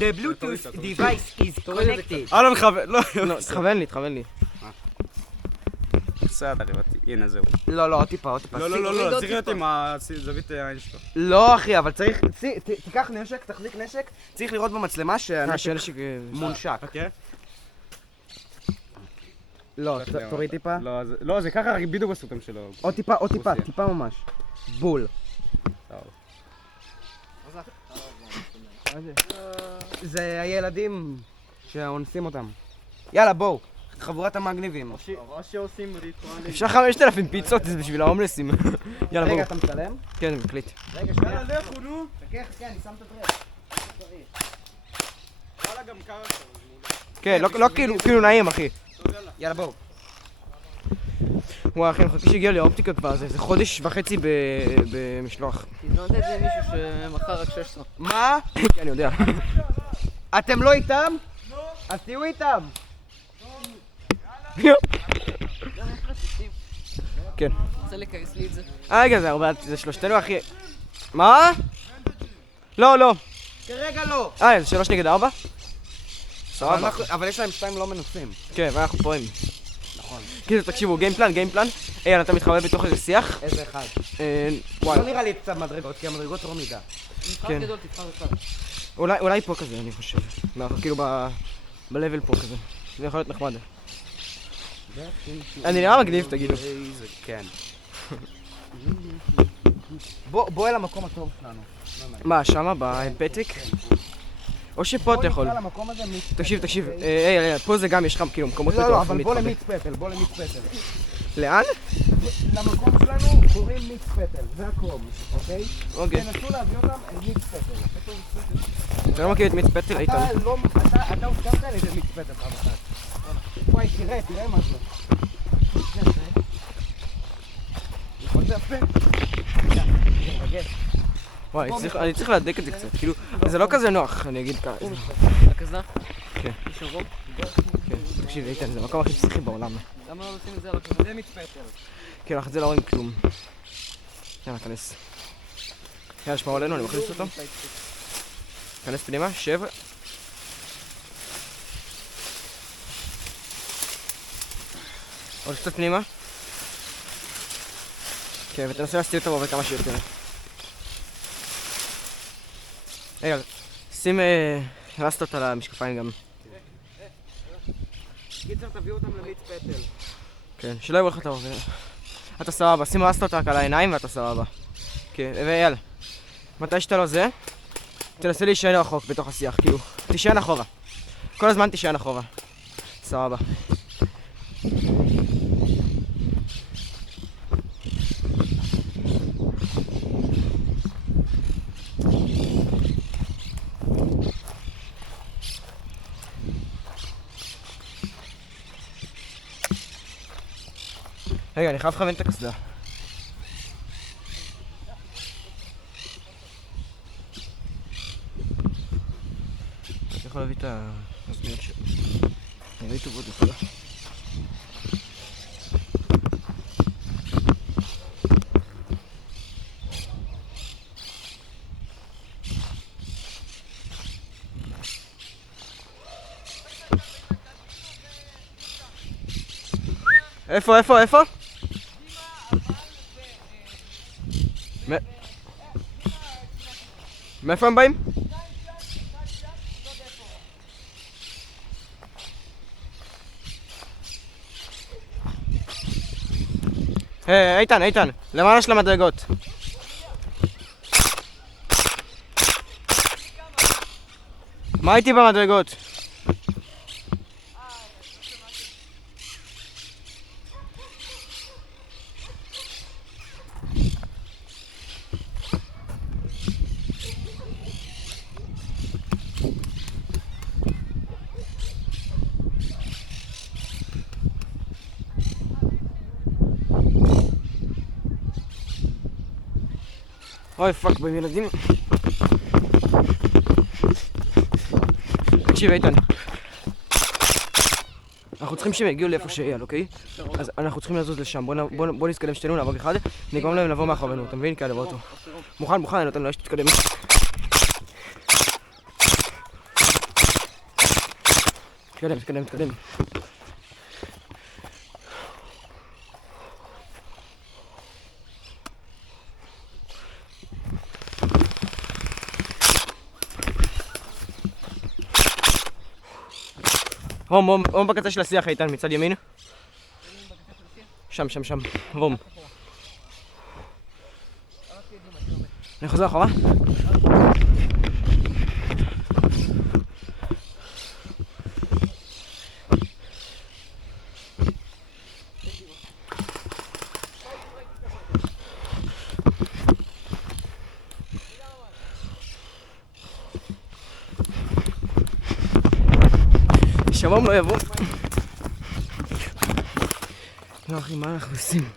The Bluetooth device is connected. לא מכוון, לא. לא, תכוון לי. בסדר, הנה זהו. לא, עוד טיפה. לא, צריך להיות עם הזווית העין שלו. לא, אחי, אבל צריך... תיקח נשק, תחזיק נשק, צריך לראות במצלמה שהנשק מונשק. אוקיי? לא, תוריד טיפה. לא, זה ככה בדיוק בסרטון שלו. עוד טיפה ממש. בול. זה הילדים שאונסים אותם. יאללה, בואו. חבורת המגניבים. או שעושים ריטואלים. אפשר 5,000 פיצות, זה בשביל ההומלסים. יאללה, בואו. רגע, אתה מצלם? כן, אני מקליט. רגע, שנייה. יאללה, לכו, נו. חכה, אני שם את הטרק. וואלה, גם קרה עכשיו. כן, לא כאילו נעים, אחי. יאללה, בואו. וואי, אחי, אני מחכה שהגיע לי האופטיקה כבר, זה חודש וחצי במשלוח. תזמנת את זה מישהו שמכר רק 16. מה? כן, אני יודע. אתם לא איתם? לא. אז תהיו איתם. כן. רוצה לקייס לי את זה? רגע, זה הרבה, זה שלושתנו, אחי. מה? לא. כרגע לא. זה 3 נגד 4? סבבה. אבל יש להם 2 לא מנוסים. כן, ואנחנו פועים. נכון. כאילו, תקשיבו, גיימפלן. אייל, אתה מתחבא בתוך איזה שיח? איזה אחד? וואי. לא נראה לי קצת מדרגות, כי המדרגות לא מידה. כן. מבחר גדול, תבחר אחד. אולי פה כזה, אני חושב. כאילו ב-level פה כזה. זה יכול להיות נחמד. אני נראה מגניב, תגידו. כן. בוא אל המקום הטוב שלנו. מה, שמה? בפתק? או שפה אתה יכול. בוא נקרא למקום הזה מיץ פטל. תקשיב. פה זה גם יש לך כאילו מקומות לא, מטורפים אבל בוא להתחבא. למיץ פטל. לאן? למקום שלנו קוראים מיץ פטל, זה הקרום, אוקיי? אוקיי. תנסו להביא אותם אל מיץ פטל. אתה לא מכיר את מיץ פטל, איתן? אתה הוסכמת על איזה מיץ פטל פעם אחת. וואי, תראה משהו. נכון זה יפה? זה מרגש. וואי, אני צריך להדק את זה קצת, כאילו, זה לא כזה נוח, אני אגיד ככה. הקסדה? כן. יש רוב? כן, תקשיב, איתן, זה המקום הכי פסיכי בעולם. למה לא עושים את זה על הקסדה? זה מיץ פטל. כן, אנחנו את זה לא רואים כלום. יאללה, כנס. יאללה, שמעו עלינו, אני מכניס אותו. כנס פנימה, שב. עוד קצת פנימה. כן, ותנסה להסתיר את הרובה כמה שיותר. רגע, שים רסטות על המשקפיים גם. קיצר, תביאו אותם למיץ פטל. כן, שלא יבוא לך את הרובה. אתה סבבה, שים רסטות רק על העיניים ואתה סבבה. כן, ויאללה. מתי שאתה לא זה, תנסה להישען רחוק בתוך השיח, כאילו, תישען אחורה. כל הזמן תישען אחורה. סבבה. רגע, אני חייב לכוון את הקסדה. אני יכול להביא את האוזניות שלי. נראה לי טובות בכלל. איפה? מאיפה הם באים? איתן, למעלה של המדרגות. מה הייתי במדרגות? אוי פאק, באים ילדים. תקשיב איתן, אנחנו צריכים שהם יגיעו לאיפה שאייל, אוקיי? אז אנחנו צריכים לזוז לשם, בוא נתקדם שתינו לעבור אחד, נגרום להם לבוא מאחורינו, אתה מבין? כאלה באוטו. מוכן, אני נותן לו, שתתקדם. תתקדם. רום בקצה של השיח, איתן, מצד ימין. שם. רום. אני חוזר אחורה. שרום לא יבוא. לא אחי, מה אנחנו עושים?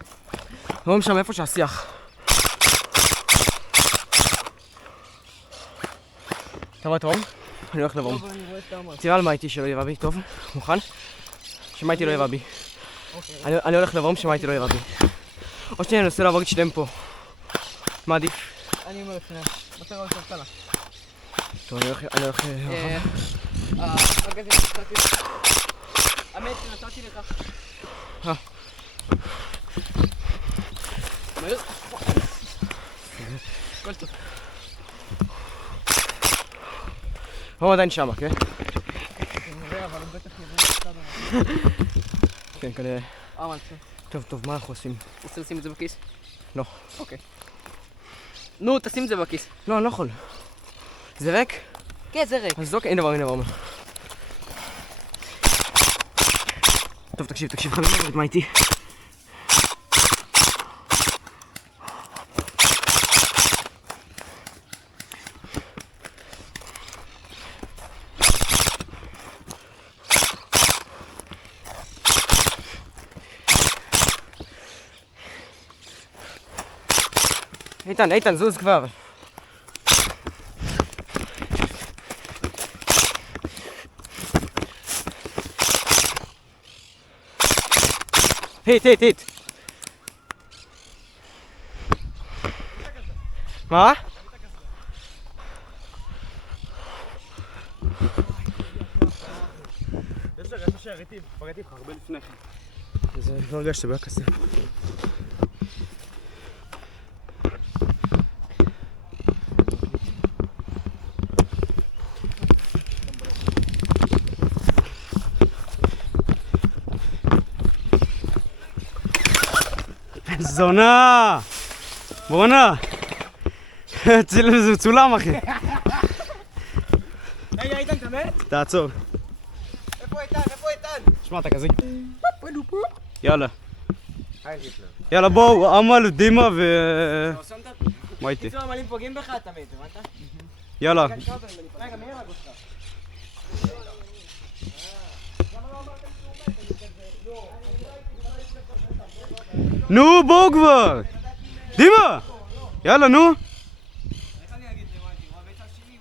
רום שם איפה שהשיח. אתה רואה את רום? אני הולך לרום. תראה על מה איתי שלא יבא בי, טוב? מוכן? שמה איתי לא יבא בי. אני הולך לרום, שמה איתי לא יבא בי. או שאני אנסה לעבור את שתיהם פה. מה עדיף? אני אומר לפניהם. רוצה לראות את קלה. טוב, אני הולך... רגע, נתתי לך. האמת, נתתי לך. מהר. כל טוב. רום עדיין שמה, כן? נראה, אבל הוא בטח יבוא בצד. כן, כנראה. מצא. טוב, מה אנחנו עושים? רוצה לשים את זה בכיס? לא. אוקיי. נו, תשים את זה בכיס. לא, אני לא יכול. זה ריק? כן, זה ריק. אז אוקיי, הנה דבר. טוב, תקשיב, חברים, מה איתי? איתן, זוז כבר. היט. מה? יש לי רצה שהראיתי לך הרבה לפני כן. זה לא הרגשתי בכסף. זונה! בואנה! זה צולם, אחי. רגע, איתן, אתה מת? תעצור. איפה איתן? שמע, אתה כזה... יאללה, בואו, אמל, דימה ו... מה איתי? קיצור, המלים פוגעים בך, אתה מת, הבנת? יאללה. רגע, מי הרג אותך? נו, בואו כבר! דימה! יאללה, נו! איך אני אגיד למה הייתי? הוא הביצה שלי.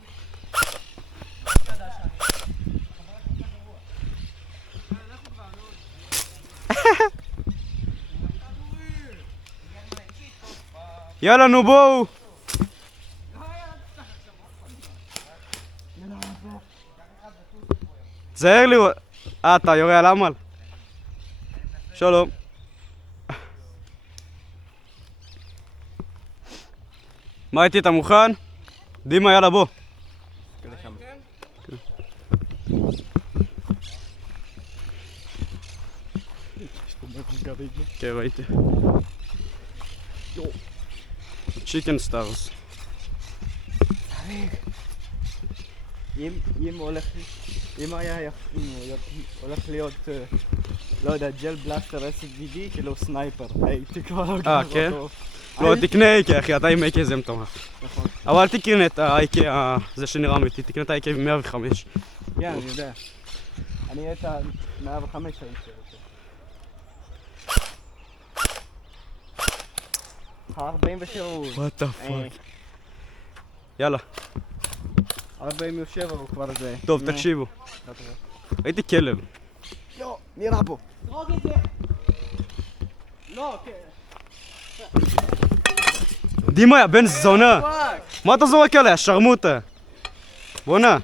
יאללה, נו, בואו! תזהר לי... אתה יורה על אמל? שלום. מה איתי, אתה מוכן? דימה, יאללה, בוא. כן, ראיתי. צ'יקן סטארס. אם היה הולך להיות, לא יודע, ג'ל בלאסטר SVD, כאילו סנייפר, הייתי כבר... כן? לא, תקנה אייקה, אחי, אתה עם אייקה זה מטורף. נכון. אבל אל תקנה את האייקה, זה שנראה אמיתי, תקנה את האייקה ב-105. כן, אני יודע. אני אהיה את ה-105 הייתי רוצה. 47 הוא... What the fuck. יאללה. 47 הוא כבר זה. טוב, תקשיבו. ראיתי כלב. יו, נראה פה. זרוק את זה! לא, כן. דימה, יא בן זונה! מה אתה זורק עליה? שרמוטה. בואנה.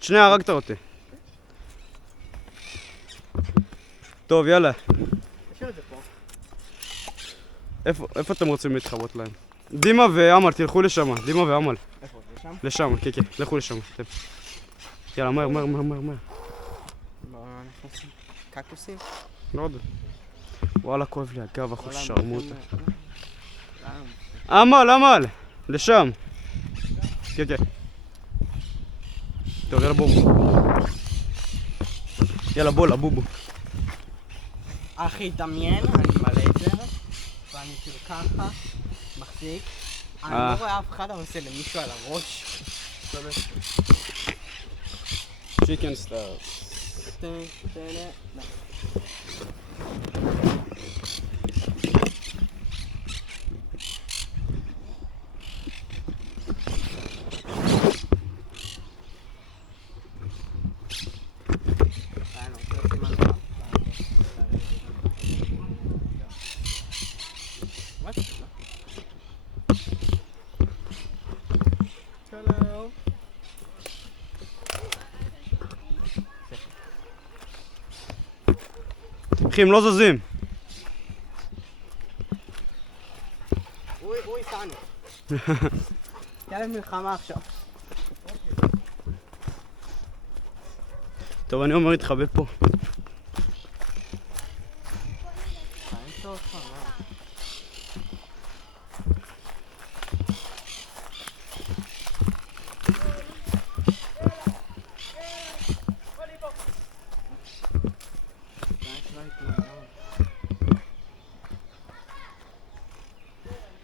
שנייה, הרגת אותי. טוב, יאללה. תשאיר את זה פה. איפה אתם רוצים להתחרות להם? דימה ואמל, תלכו לשם. דימה ואמל. איפה? לשם? לשם, כן, כן. לכו לשם. יאללה, מהר. מה אנחנו עושים? קקטוסים? לא יודע. וואלה, כואב לי הגב, אחוז לא, שרמוטה. למה? אמל! לשם. כן, כן. טוב, יאללה בובו. יאללה בוא, לבובו. אחי, דמיין, אני מלא את זה, ואני כאילו ככה, מחזיק. אני לא רואה אף אחד, אבל עושה למישהו על הראש. צ'יקן סטאר. Hello. אחי, הם לא זזים. אוי, סענו. יאללה מלחמה עכשיו. טוב, אני אומר להתחבא פה.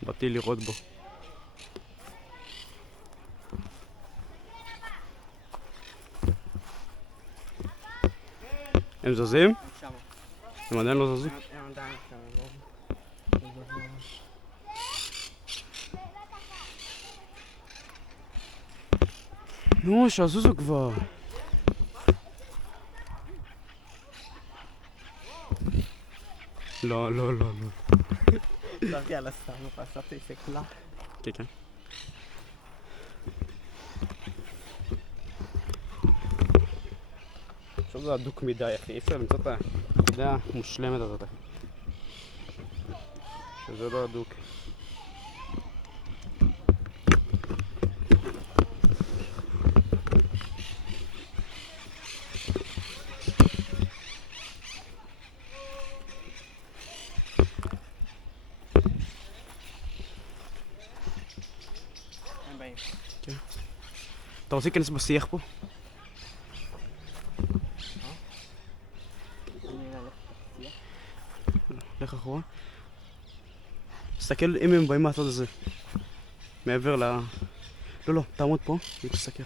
באתי לראות בו. הם זזים? שם. הם עדיין לא זזו? הם עדיין שם. נו, שיזוזו כבר. לא. שמתי על הסתם, חשבתי שקלה. כן, כן. עכשיו זה הדוק מדי, אחי. אי אפשר למצוא את הדעה המושלמת הזאת, אחי. שזה לא הדוק. הם באים. אתה רוצה להיכנס בשיח פה? לך אחורה. תסתכל אם הם באים מהצד הזה. מעבר ל... לא, תעמוד פה ותסתכל.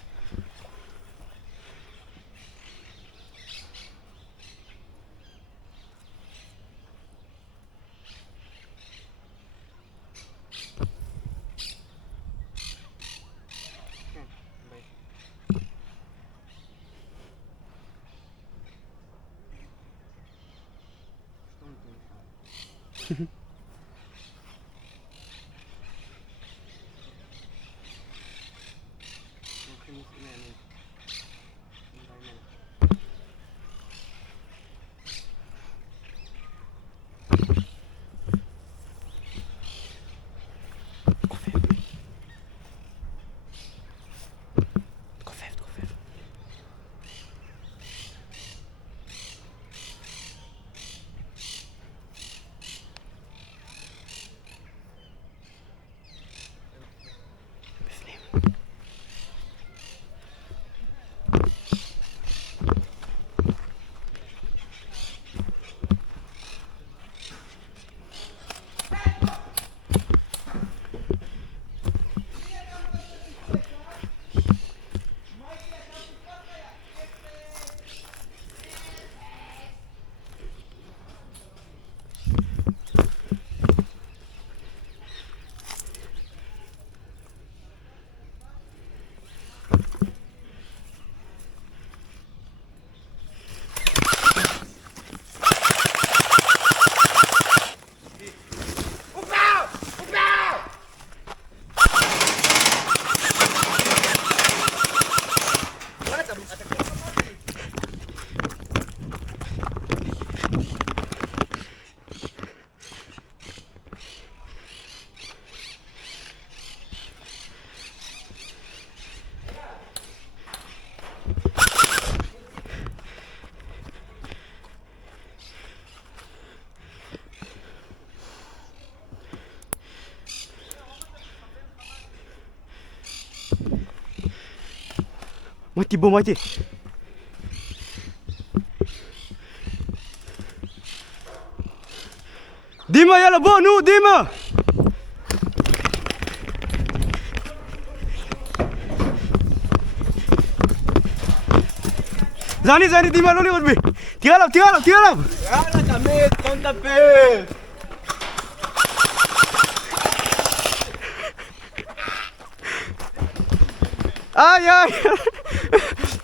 מוטי, בוא, מוטי. דימה, יאללה, בוא, נו, דימה! זה אני, דימה, לא לראות בי! תראה עליו! יאללה, תמיד, בוא נדבר! איי!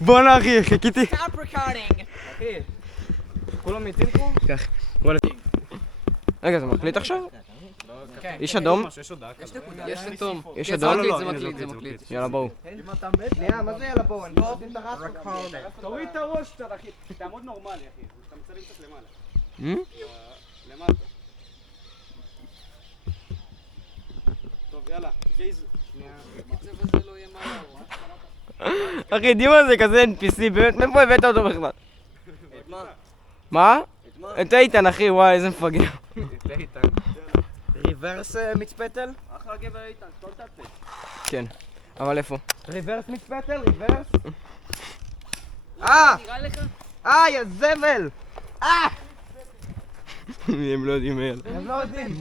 בואנה אחי, חיכיתי. אחי, כולם מתים פה? קח, בוא נשים. רגע, זה מקליט עכשיו? איש אדום? יש לתום. יש כן, אדום? זה מקליט. יאללה בואו. שנייה, מה זה יאללה בואו? אני לא עושים את הרעש. תוריד את הראש קצת אחי, תעמוד נורמלי אחי, אתה מצלם קצת למעלה. למטה. טוב יאללה, גייז. הקצב הזה לא יהיה מהר. אחי, דימה זה כזה NPC, באמת, מאיפה הבאת אותו בכלל? את מה? מה? את איתן אחי, וואי, איזה מפגר. את איתן. ריברס מצפתל? אחלה גבר איתן, כל תעשה. כן, אבל איפה? ריברס מצפתל? ריברס? נראה לך? יא זבל! הם לא יודעים אייל. הם לא יודעים.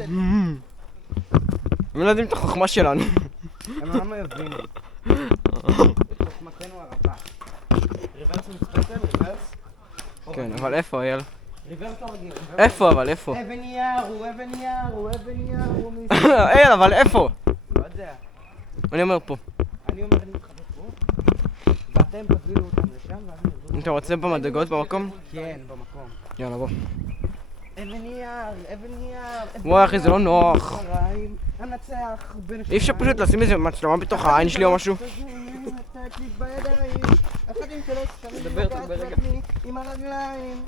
הם לא יודעים את החוכמה שלנו. הם לא יבינו. את חוכמתנו הרבה. ריברס מצפתל? ריברס? כן, אבל איפה אייל? ריברס לא רגיל. איפה אבל, איפה? אבן יער, הוא אבן יער, הוא אבן יער, הוא אייל, אבל איפה? לא יודע. אני אומר פה. אני אומר, אני מתחבא פה, ואתם תובילו אותם לשם, ואז נרדו. אתה רוצה במדרגות במקום? כן, במקום. יאללה בוא. אבן יער, אבן יער. וואי אחי, זה לא נוח. הרעים, המנצח בין אי אפשר פשוט לשים איזה מצלמה בתוך העין שלי או משהו? דבר רגע. עם הרגליים.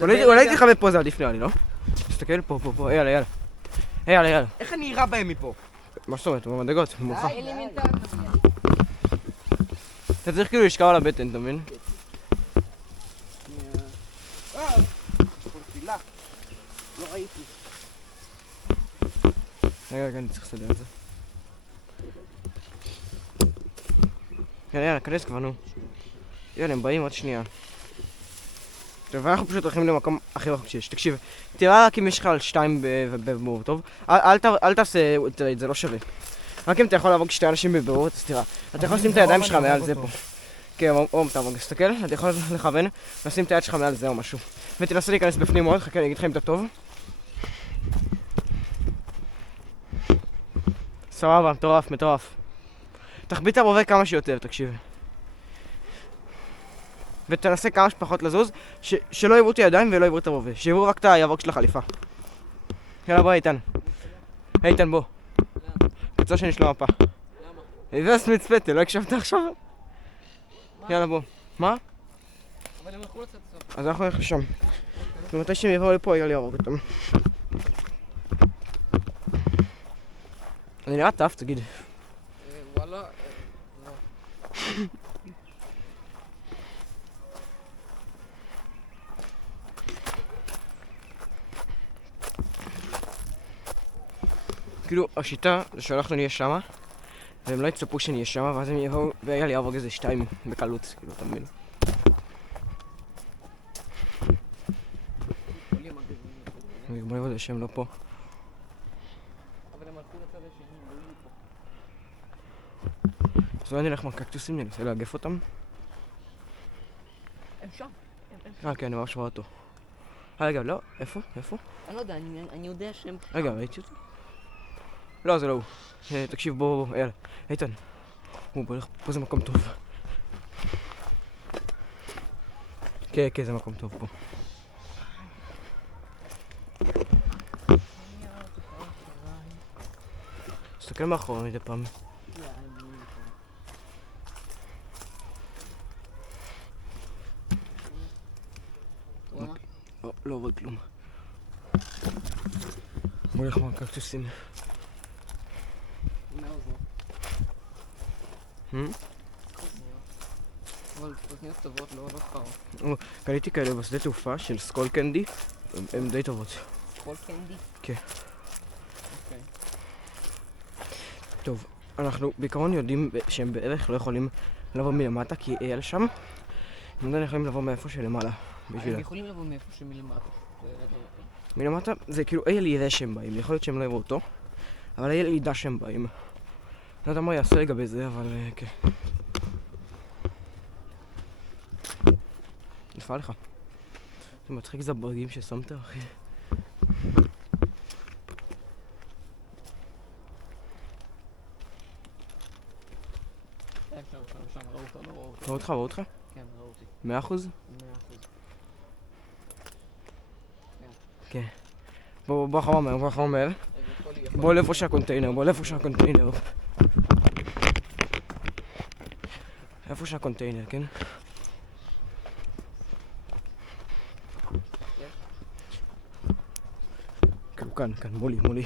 אולי תחבא פה זה עדיף נראה לי, לא? תסתכל פה, אייל. אייל. איך אני אירה בהם מפה? מה זאת אומרת? במדרגות, מולך. אלמנטל. אתה צריך כאילו לשכב על הבטן, אתה מבין? פורטילה. לא ראיתי. רגע, אני צריך לסדר את זה. יאללה, כנס כבר, נו. יאללה, הם באים עוד שנייה. טוב, אנחנו פשוט הולכים למקום הכי רחוק שיש. תקשיב, תראה רק אם יש לך על 2 בבירור, טוב? אל תעשה את זה, לא שווה. רק אם אתה יכול לעבור 2 אנשים בבירור, אז תראה. אתה יכול לשים את הידיים שלך מעל זה פה. כן, תסתכל, אתה יכול לכוון, לשים את היד שלך מעל זה או משהו. ותנסה להיכנס בפנים מאוד, חכה, אני אגיד לך אם אתה טוב. סבבה, מטורף. תחביא את הרובה כמה שיותר, תקשיב. ותנסה כמה שפחות לזוז, שלא יראו את הידיים ולא יראו את הרובה. שיראו רק את הירוק של החליפה. יאללה בוא איתן. איתן בוא. קצר שנשלום מפה. למה? ריברס מצפתל, לא הקשבת עכשיו? יאללה בוא. מה? אבל הם הלכו לצד סוף. אז אנחנו נלך לשם. ומתי שהם יבואו לפה, יהיה לי ירוק אותם. אני נראה טף, תגיד. וואלה. לא. כאילו, השיטה זה שאנחנו נהיה שמה, והם לא יצפו שנהיה שמה, ואז הם יבואו, והיה לי יעבור איזה 2 בקלות, כאילו, אתה מבין? בוא נראה שהם לא פה. אבל הם הלכו לצד השני, לא יהיו פה. אז אולי נלך מהקקטוסים, ננסה לאגף אותם. הם שם. כן, אני ממש רואה אותו. רגע, לא, איפה? אני לא יודע, אני יודע שהם... רגע, ראיתי אותו? לא, זה לא הוא. תקשיב, בוא, יאללה. איתן. בוא, פה זה מקום טוב. כן, זה מקום טוב פה. תסתכל מאחורה מדי פעם. לא עובד כלום. בוא נלך מהקקטוסים. אבל תוכניות טובות, לא חרות. קניתי כאלה בשדה תעופה של סקול קנדי, הן די טובות. כל קנדי? כן. אוקיי. טוב, אנחנו בעיקרון יודעים שהם בערך לא יכולים לבוא מלמטה, כי אייל שם. הם עדיין יכולים לבוא מאיפה שלמעלה, הם בשבילה. יכולים לבוא מאיפה שמלמטה. מלמטה זה כאילו אייל יראה שהם באים, יכול להיות שהם לא יראו אותו, אבל אייל ידע שהם באים. לא יודע מה יעשה לגבי זה, אבל כן. נפל לך. זה מצחיק, זה הברגים ששמת, אחי. שם, ראו אותו, לא ראו אותו. ראו אותך, ראו אותך? כן, ראו אותי. 100%? 100%. כן. בוא אחורה מהר, בוא אחורה מהר. בוא לאיפה שהקונטיינר, בוא לאיפה שהקונטיינר. איפה שהקונטיינר, כן? כאילו כאן, כאן, מולי, מולי.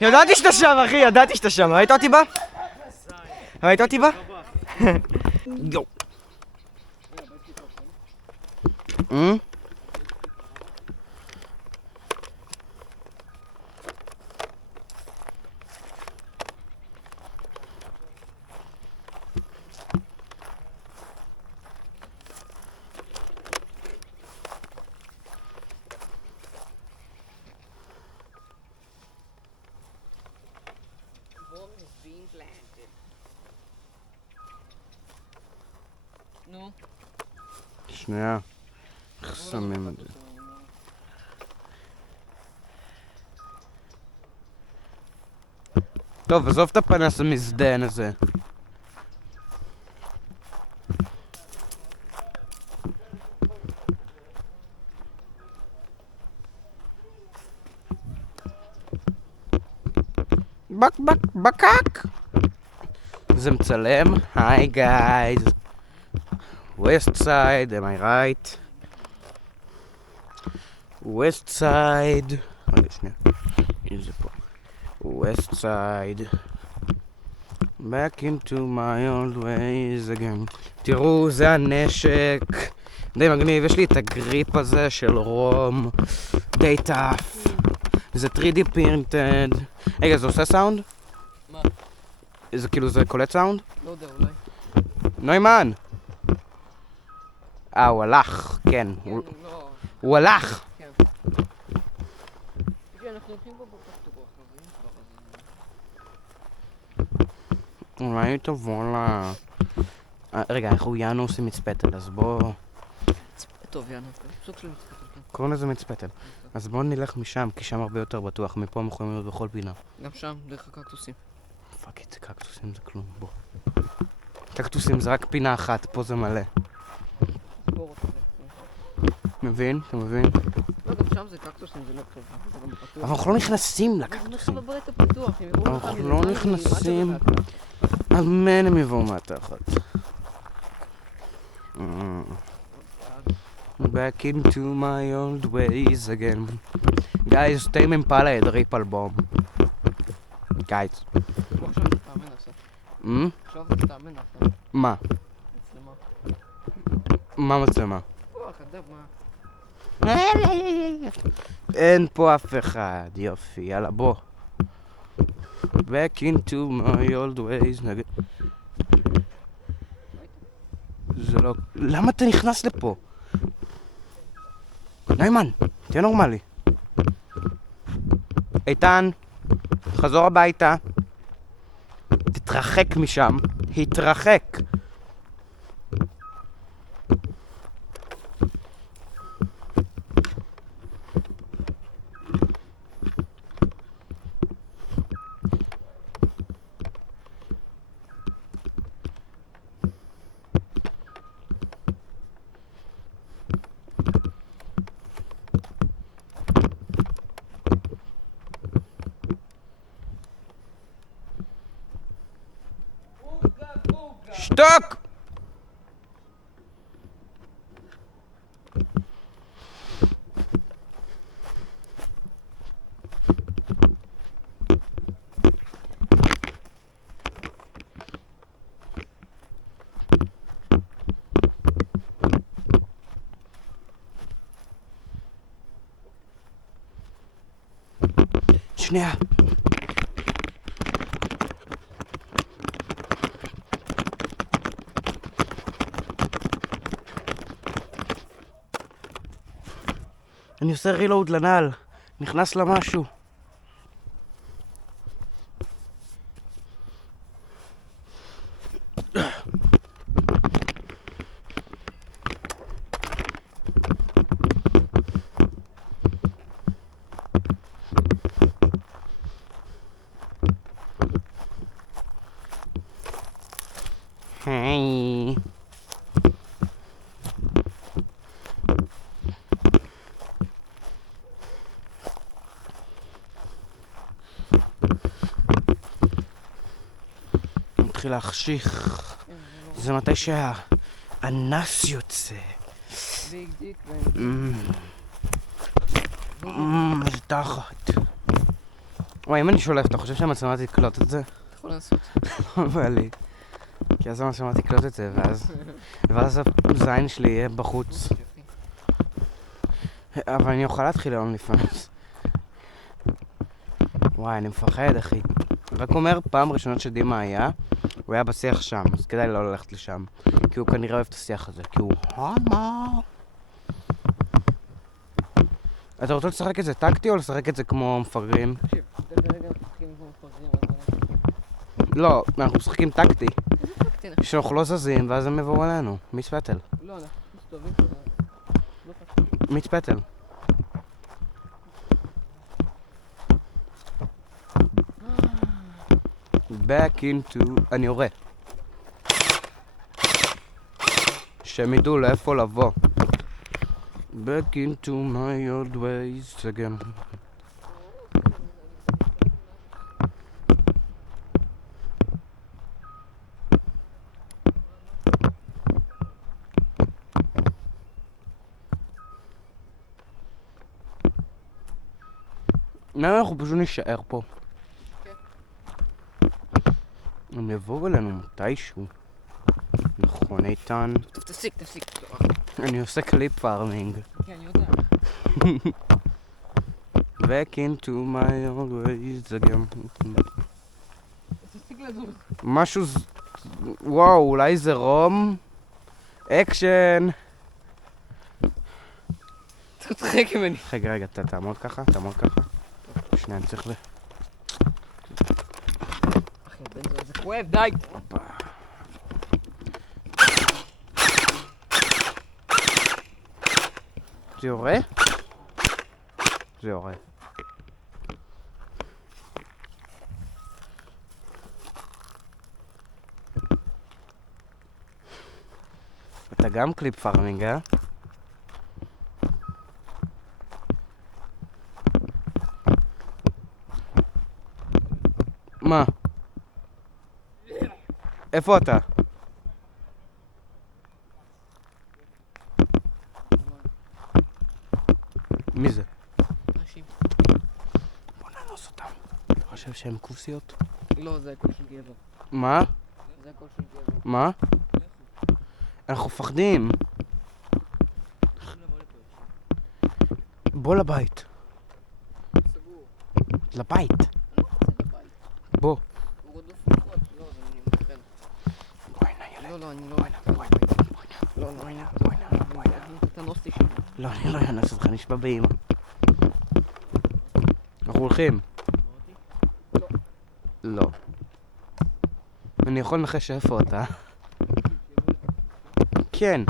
ידעתי שאתה שם, אחי, ידעתי שאתה שם. ראית אותי בה? ראית אותי בה? יו. נו. שנייה. איך שמים את זה? טוב, עזוב את הפנס המזדן הזה. בקק! זה מצלם? היי גייז. West side, am I right? West side. רגע, שנייה. הנה זה פה. West side. Back into my old ways again. תראו, זה הנשק. די מגניב, יש לי את הגריפ הזה של רום. די טאף. זה 3D printed. רגע, זה עושה סאונד? מה? זה כאילו, זה קולט סאונד? לא יודע, אולי. נוימן! הוא הלך, כן. כן, לא. הוא הלך! כן. אנחנו הולכים פה בפתוח, מביאים כבר, אז... אולי תבוא לה... רגע, אנחנו יענו עושים מצפתל, אז בוא... טוב, יאנו, סוג של מצפתל. קוראים לזה מצפתל. אז בוא נלך משם, כי שם הרבה יותר בטוח. מפה הם יכולים להיות בכל פינה. גם שם, דרך הקקטוסים. פאק איט, זה קקטוסים זה כלום, בוא. קקטוסים זה רק פינה אחת, פה זה מלא. בור אותה. מבין? אתה מבין? לא, גם שם זה קקטוסים, זה לא טוב. זה גם פתוח. אבל אנחנו לא נכנסים אנחנו לקקטוסים. בברית הפתוח, הם יבואו לך אנחנו מלמעלה, לא מלמטה נכנסים. ומטה. אז מן הם יבואו מהתחת. Back into my old ways again. Guys, Tame Impala הדריפ אלבום. Guys. בוא עכשיו תאמן עכשיו. עכשיו תאמן עכשיו. מה? מצלמה. מה מצלמה? בוא, אתה יודע מה. אין פה אף אחד, יופי, יאללה בוא. Back into my old ways. זה לא... למה אתה נכנס לפה? נוימן, תהיה נורמלי. איתן, חזור הביתה. תתרחק משם. התרחק. שתוק! שנייה. אני עושה רילוד לנעל, נכנס לה משהו. היי. מתחיל להחשיך. זה מתי שהאנס יוצא. ביג דיק איזה תחת. וואי, אם אני שולף, אתה חושב שהמצלמה תקלוט את זה? אתה יכול לנסות. לא בא לי. כי אז המצלמה תקלוט את זה, ואז הזין שלי יהיה בחוץ. אבל אני אוכל להתחיל ליום לפעמים. וואי, אני מפחד, אחי. רק אומר, פעם ראשונות שדימה היה, הוא היה בשיח שם, אז כדאי לא ללכת לשם. כי הוא כנראה אוהב את השיח הזה, כי הוא הומו. אתה רוצה לשחק את זה טקטי או לשחק את זה כמו מפגרים? תקשיב, ברגע משחקים כמו מפגרים, אז לא, אנחנו משחקים טקטי. טקטי, נכון. שאנחנו לא זזים, ואז הם יבואו עלינו. מיץ פטל. לא, אנחנו מסתובבים פה. לא חשוב. מיץ פטל. back into... אני יורה. שהם ידעו לאיפה לבוא. back into my old ways again. אנחנו פשוט נשאר פה. הם יבואו אלינו מתישהו. נכון, איתן. תפסיק. אני עושה קליפ פארמינג. כן, אני יודע. back into my old ways again. תפסיק לזוז. משהו... וואו, אולי זה רום? אקשן! תצחק ממני. רגע, תעמוד ככה. שנייה, אני צריך ל... אחי, בן זו, זה כואב, די. זה יורה? זה יורה. אתה גם קליפ פארמינג, אה? מה? איפה אתה? מי זה? אנשים. בוא נאנוס אותם. אתה חושב שהם כוסיות? לא, זה הקול של גבר. מה? זה הקול של גבר. מה? אנחנו מפחדים. בוא לבית. סגור. לבית. אני לא רוצה לבית. בוא. הוא רודף רוחות. לא, אז אני מפחד. בואי נא ילד. לא, אני לא... לא, תנוס אותי שם. לא, אני לא אאנס אותך, נשבע באמא. אנחנו הולכים. לא. אני יכול לנחש איפה אתה. כן.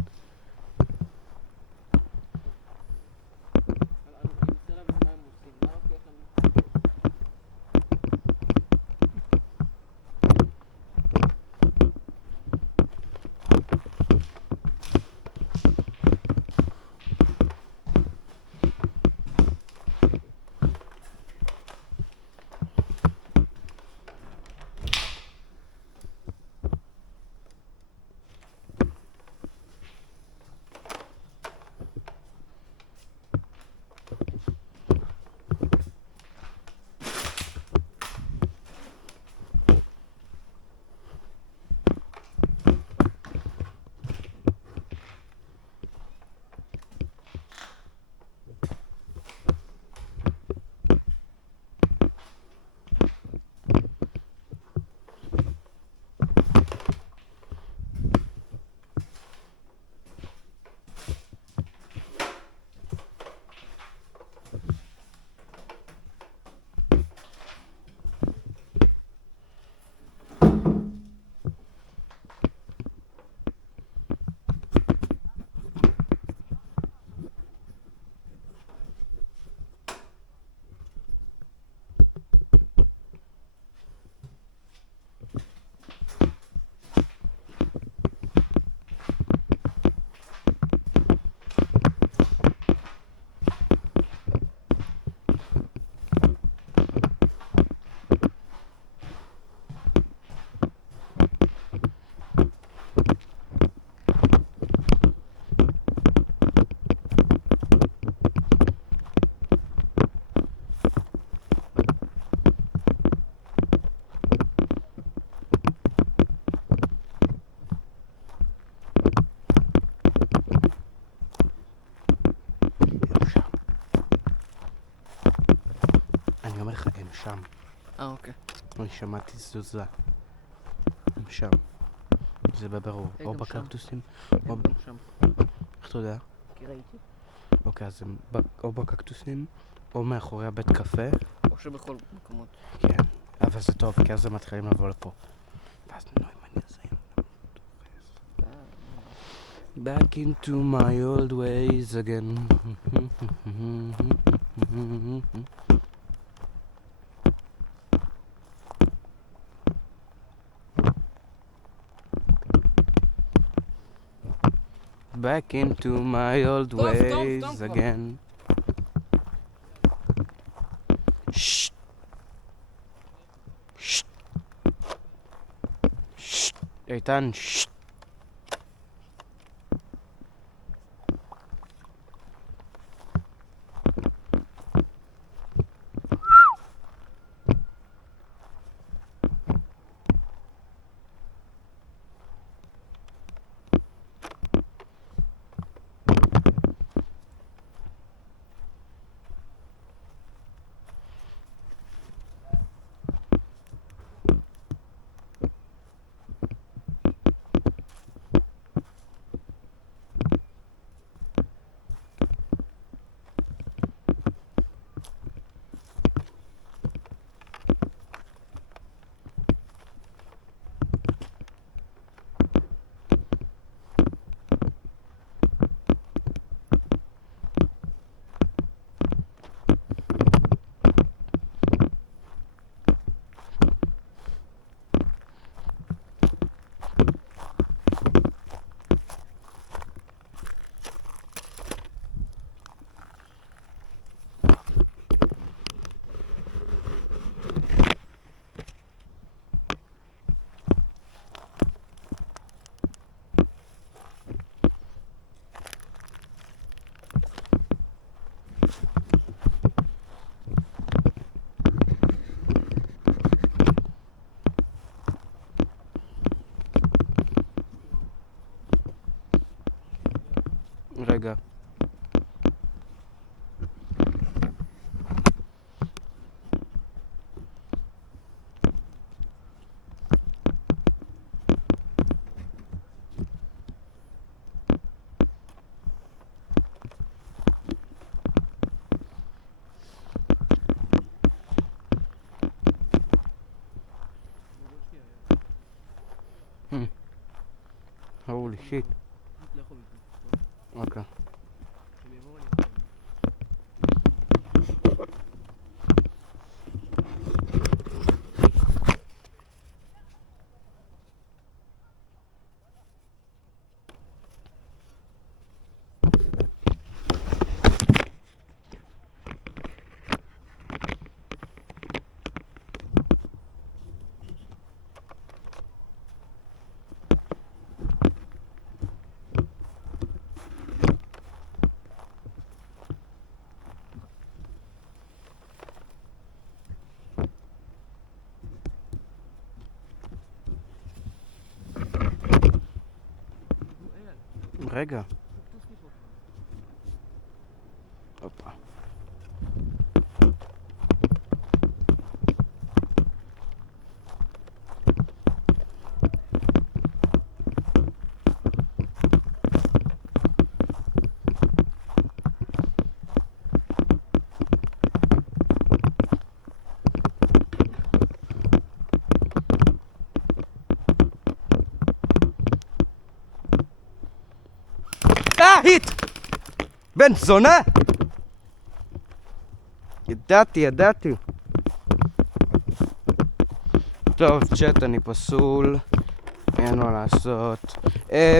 לך הם שם. אוקיי. אני שמעתי תזוזה. הם שם. זה בברור. או גם שם. בקקטוסים. הם או... גם שם. איך אתה יודע? כי ראיתי. אוקיי, אז הם או בקקטוסים, או מאחורי הבית קפה. או שבכל מקומות. כן. אבל זה טוב, כי אז הם מתחילים לבוא לפה. ואז נוי מה נעזרים. Back into my old ways again. Back into my old Stop, stop, ways stop. again. Shh. Shh. Shh. איתן, shh. רגע. Holy shit. Okay. רגע. הופה. היט! בן זונה! ידעתי. טוב, צ'אט, אני פסול. אין מה לעשות.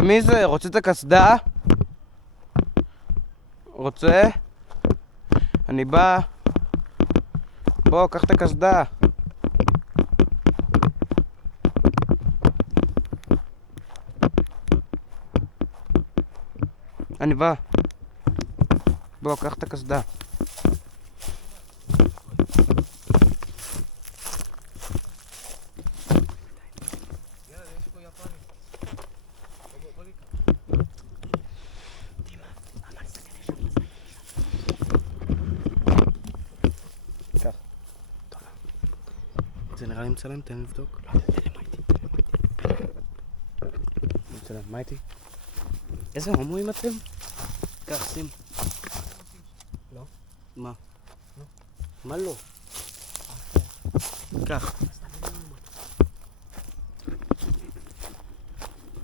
מי זה? רוצה את הקסדה? רוצה? אני בא. בוא, קח את הקסדה. אני בא. בוא, קח את הקסדה. קח. טוב. זה נראה לי מצלם, תן לבדוק. מצלם, מה איתי? איזה הומואים אתם? קח, שים. לא. מה? מה לא? קח.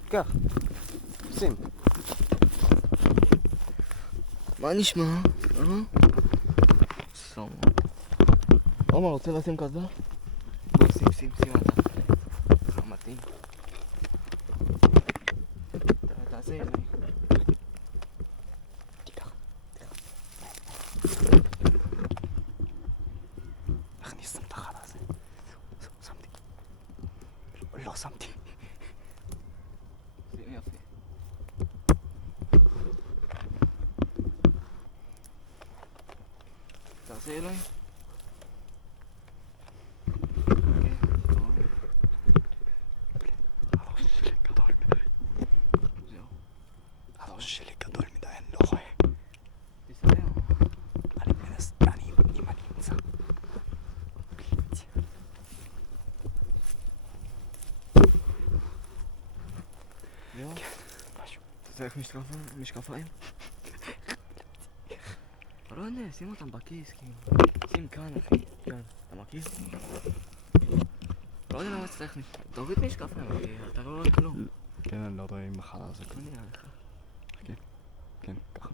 קח. שים. מה נשמע? סומו. עומר, רוצה לשים כזה? בוא, שים אתה. מתאים. תעשה את זה. תיקח. תכניס את החלה הזה. שמתי. לא שמתי. שים יופי. תעשה אלוהים. הראש שלי גדול מדי, אני לא רואה. תסתכל. אם אני אמצא. זהו? משהו. צריך משקפיים? לא יודע, שים אותם בכיס, כאילו. שים כאן, אחי. כאן. אתה מכיר? לא יודע למה צריך תוריד משקפיים, אחי. אתה לא רואה כלום. כן, אני לא רואה עם החלה הזה. לא נראה לך. כן, ככה.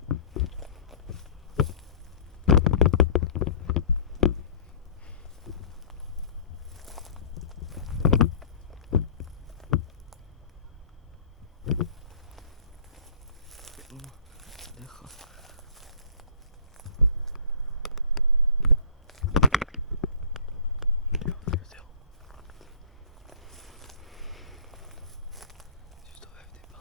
דרך. תסתובב טיפה.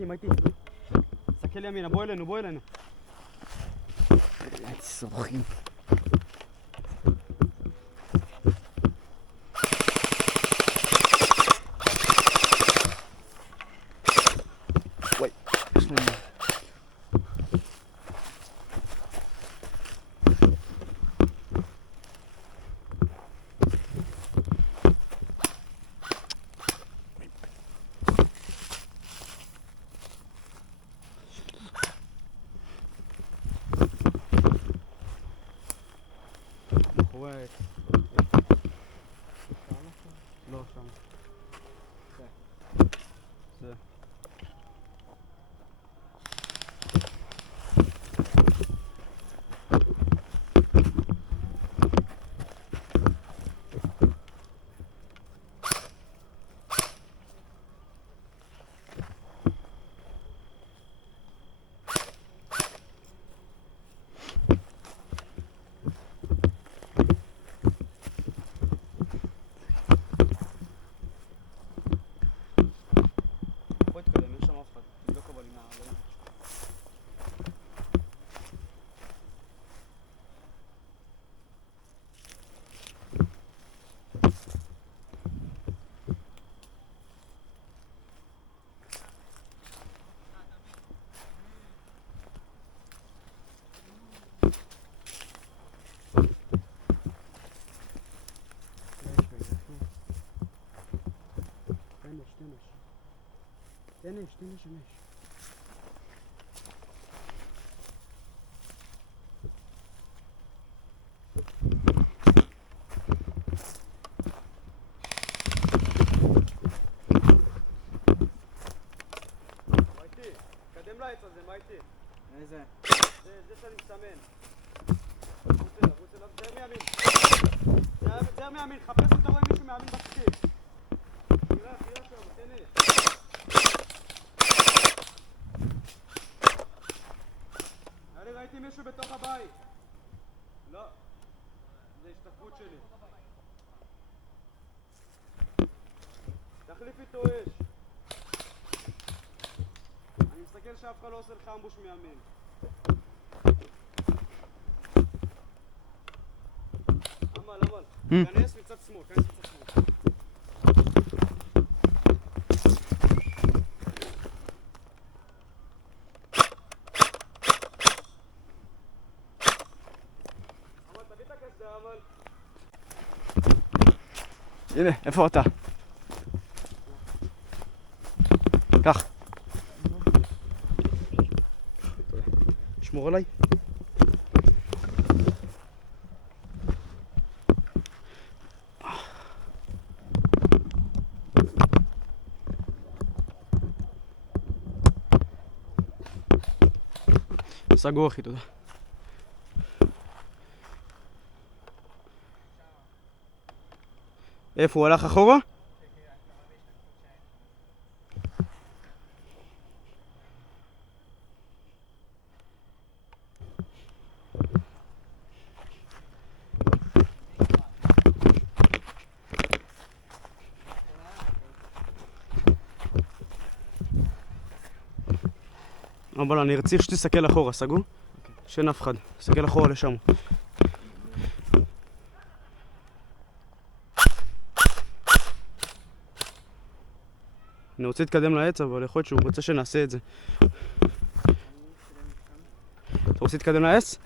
איתי, מה איתי? תסתכל ימינה, בוא אלינו, בוא אלינו. צורכים. וואי, יש לנו... מאחורי העץ. לא, שם. זה. בוא תתקדם, יש שם אף אחד. תבדוק אבל עם העלים. תנש. מה איתי? קדם לעץ הזה, מה איתי? איזה? זה שאני מסמן. זהר מימין. זהר מימין, חפש אתה רואה מישהו מימין בתחתית. תראה שם, תנש. אני ראיתי מישהו בתוך הבית. לא. זה השתקפות שלי. תחליף איתו אש. אני מסתכל שאף אחד לא עושה לך אמבוש מימין. אמל. כנס מצד שמאל, תביא את הקסדה, אמל. הנה, איפה אתה? קח. שמור עליי. סגור אחי, תודה. איפה הוא הלך אחורה? אבל אני רציך שתסתכל אחורה, סגור? שאין אף אחד, תסתכל אחורה לשם. אני רוצה להתקדם לעץ, אבל יכול להיות שהוא רוצה שנעשה את זה. אתה רוצה להתקדם לעץ?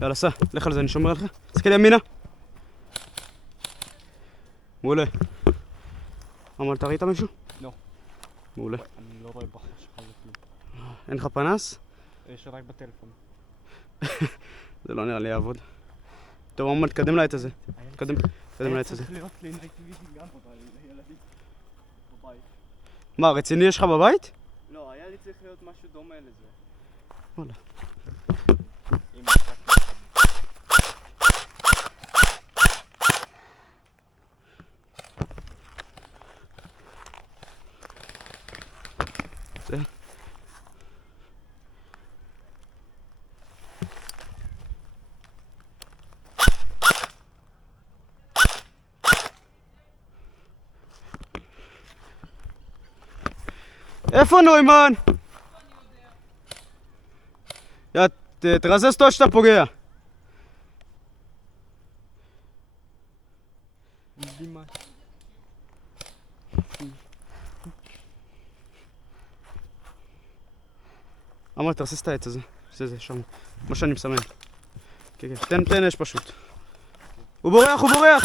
יאללה, סע, לך על זה, אני שומר עליך. תסתכל ימינה. מעולה. אמר, אתה ראית מישהו? לא. מעולה. אני לא רואה בחוש שלך לכלום. אין לך פנס? יש רק בטלפון. זה לא נראה לי יעבוד. טוב, אמר, תקדם לעץ הזה. תקדם לעץ הזה. צריך להיות לי אקטיביטי גם ילדים בבית. מה, רציני יש לך בבית? לא, היה לי צריך להיות משהו דומה לזה. וואלה. זה. איפה נוימן? תרזז אותו שאתה פוגע. אמר, תרסס את העץ הזה. זה שם. מה שאני מסמן. כן, תן אש פשוט. הוא בורח, הוא בורח!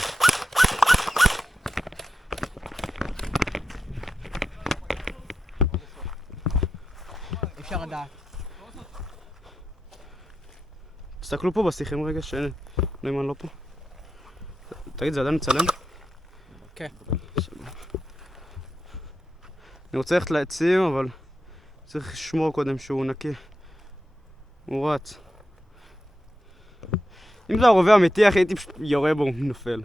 אפשר לדעת. תסתכלו פה בשיחים רגע, שנוימן לא פה. תגיד, זה עדיין מצלם? כן. אני רוצה ללכת לעצים, אבל צריך לשמור קודם שהוא נקי. הוא רץ. אם זה הרובה אמיתי, אחי, הייתי פשוט יורה בו, הוא נופל.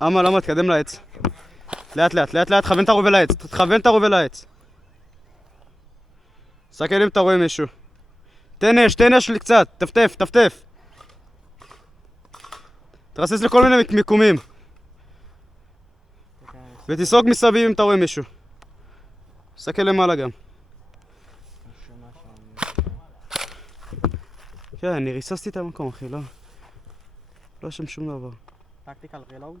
למה? תקדם לעץ. לאט, כוון את הרובה לעץ. תכוון את הרובה לעץ. סתכל אם אתה רואה מישהו. תן אש לי קצת, טפטף. תרסס לכל מיני מיקומים. ותסרוק מסביב אם אתה רואה מישהו. סתכל למעלה גם. כן, אני ריססתי את המקום, אחי, לא שם שום דבר. טקטיקל רילאוד?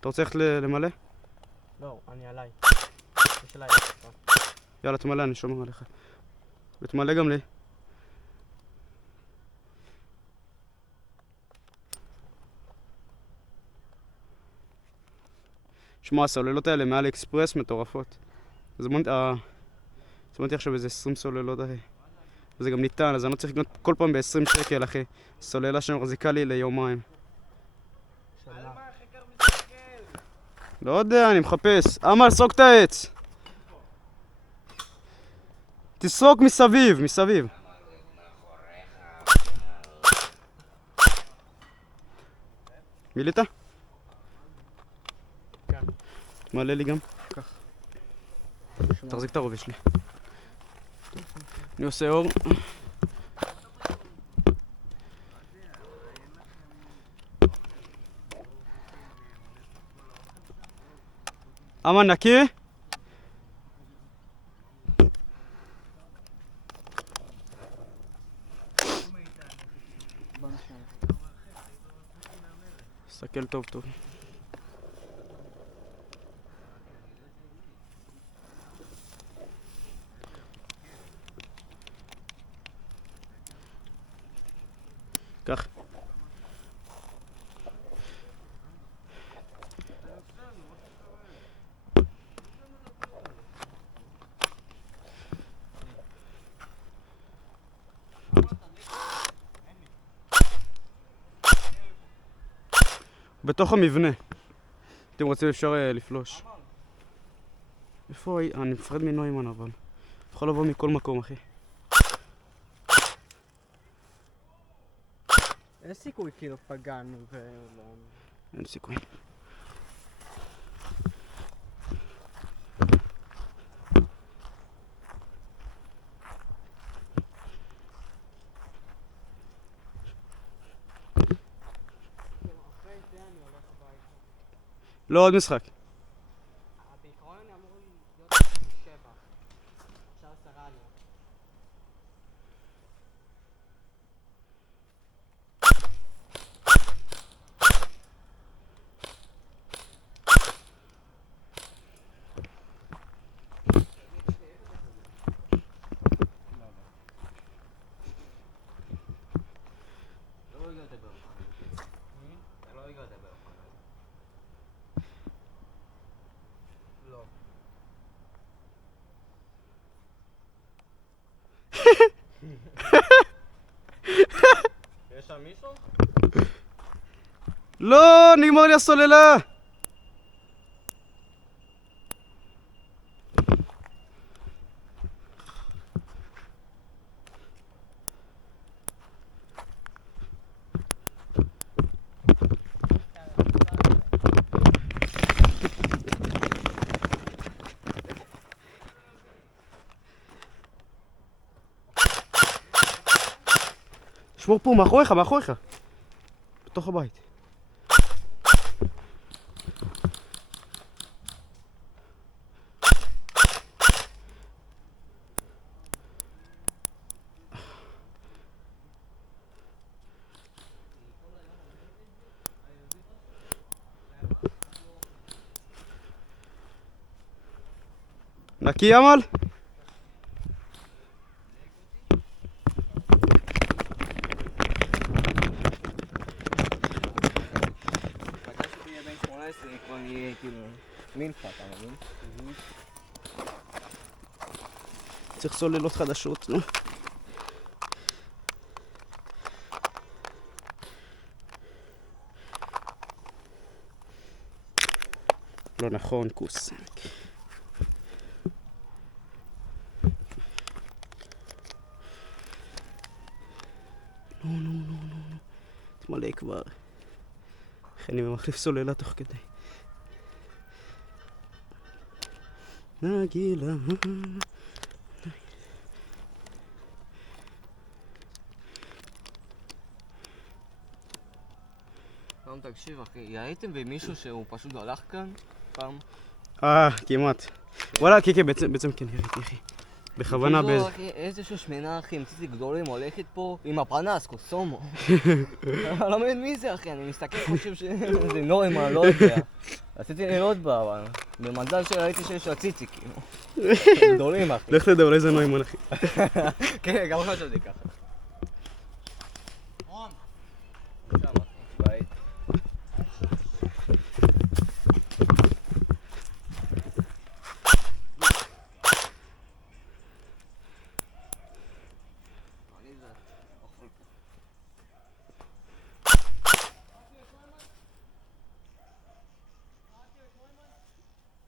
אתה רוצה ללכת למלא? לא, אני עליי. יש עליי. יאללה, תמלא, אני שומר עליך. ותמלא גם לי. שמע, הסוללות האלה מעל אקספרס מטורפות. זמנתי עכשיו איזה 20 סוללות, אחי. וזה גם ניתן, אז אני לא צריך לקנות כל פעם ב-20 שקל, אחי. סוללה שמחזיקה לי ליומיים. לא יודע, אני מחפש. אמל, סרוק את העץ. תסרוק מסביב. מילאת? כן. תמלא לי גם. כך. תחזיק את הרובה שלי. אני עושה אור. אמן, נקי? תסתכל טוב. קח. בתוך המבנה. אתם רוצים אפשר לפלוש. איפה היא? אני מפחד מנוימן אבל. יכול לבוא מכל מקום, אחי. אין סיכוי כאילו פגענו אין סיכוי. לא עוד משחק. בעיקרון אני אמור להיות 7. אפשר 10 עליה. יש שם מישהו? לא, נגמר לי הסוללה! שמור פה, מאחוריך. בתוך הבית. נקי אמל? מתי שתהיה בן 18 כבר יהיה כאילו מינפה, אתה מבין? צריך סוללות חדשות, נו. לא נכון, כוס. נו. תמלא כבר. איך אני מחליף סוללה תוך כדי. נגילה. פעם תקשיב אחי, הייתם במישהו שהוא פשוט הלך כאן? פעם? כמעט. וואלה, כן, בעצם כן, הראיתי, אחי. בכוונה כאילו, באיזה... אחי, איזשהו שמנה אחי, עם ציצי גדולים הולכת פה עם הפנס, קוסומו. אני לא מבין מי זה אחי, אני מסתכל חושב שזה נורמה, לא יודע. רציתי לראות בה, אבל במזל שראיתי שיש לה ציצי, כאילו. גדולים אחי. לך תדע, אולי זה נוימן, אחי. כן, גם חשבתי ככה. שם, אחי, בית.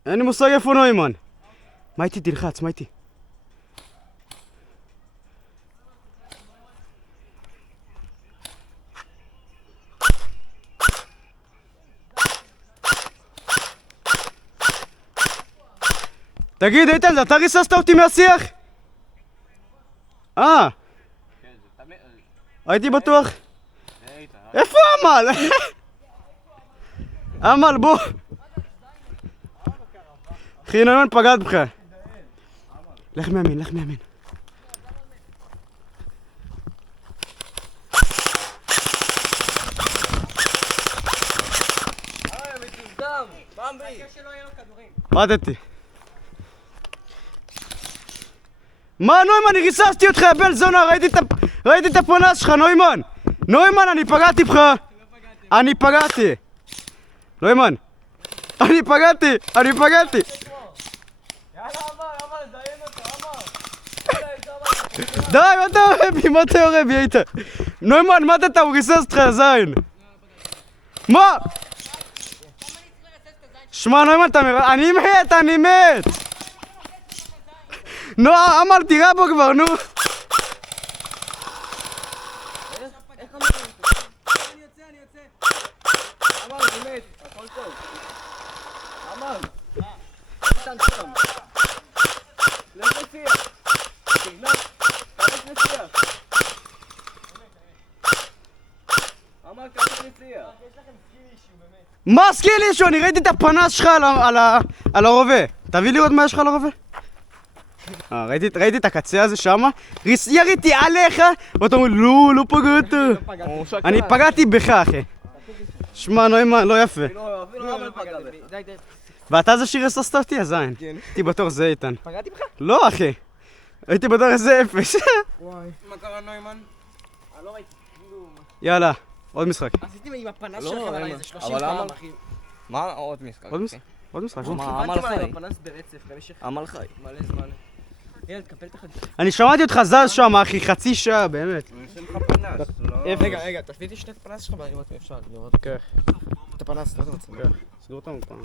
אין לי מושג איפה נוימן. מה איתי? תלחץ, מה איתי? תגיד, איתן, אתה ריססת אותי מהשיח? הייתי בטוח. איפה אמל? אמל, בוא. אחי, נוימן פגד בך. לך מימין, לך מימין. פרדתי. מה נוימן, אני ריססתי אותך, בן זונה, ראיתי את הפנס שלך, נוימן. נוימן, אני פגעתי בך. אני פגעתי. נוימן. אני פגעתי. יאללה, אמר, לדיין אותו, אמר. די, מה אתה יורה בי? מה אתה יורה בי, איתן? נוימן, מה אתה? הוא ריסס אותך, זין. מה? שמע, נוימן, אני מת! נו, אמר, תירה בו כבר, נו! אני יוצא. אמר, זה מת, הכל טוב. אמר. איתן שם. לך לשיח. תגנב. כבש לשיח. אמר, כבש לשיח. מה סקיל אישו? אני ראיתי את הפנס שלך על הרובה. תביא לראות מה יש לך על הרובה. ראיתי את הקצה הזה שמה, יריתי עליך, ואתה אומר, לא פגעת. אני פגעתי בך, אחי. שמע, נוימן, לא יפה. אפילו אמר פגע בך. די. ואתה זה שריססת אותי, הזין. הייתי בטוח זה איתן. פגעתי בך? לא, אחי. הייתי בטוח זה אפס. וואי. מה קרה נוימן? אני לא ראיתי כלום. יאללה, עוד משחק. עשיתי עם הפנס לא, שלכם עליי אין. איזה 30 אבל פעם, אמר- אחי. מה עוד משחק? עוד משחק. עוד משחק. מה, אמר כיוונתם עליי חי. בפנס ברצף במשך אמר חי. מלא זמן. ילד, קפל את החדשות. אני שמעתי אותך זז שם, אחי, חצי שעה, באמת. אני עושה לך פנס, לא... רגע, תביא לי שני את הפנס שלך ולראות אם אפשר לראות כן. את הפנס, לא רוצה. סגור אותנו פעם.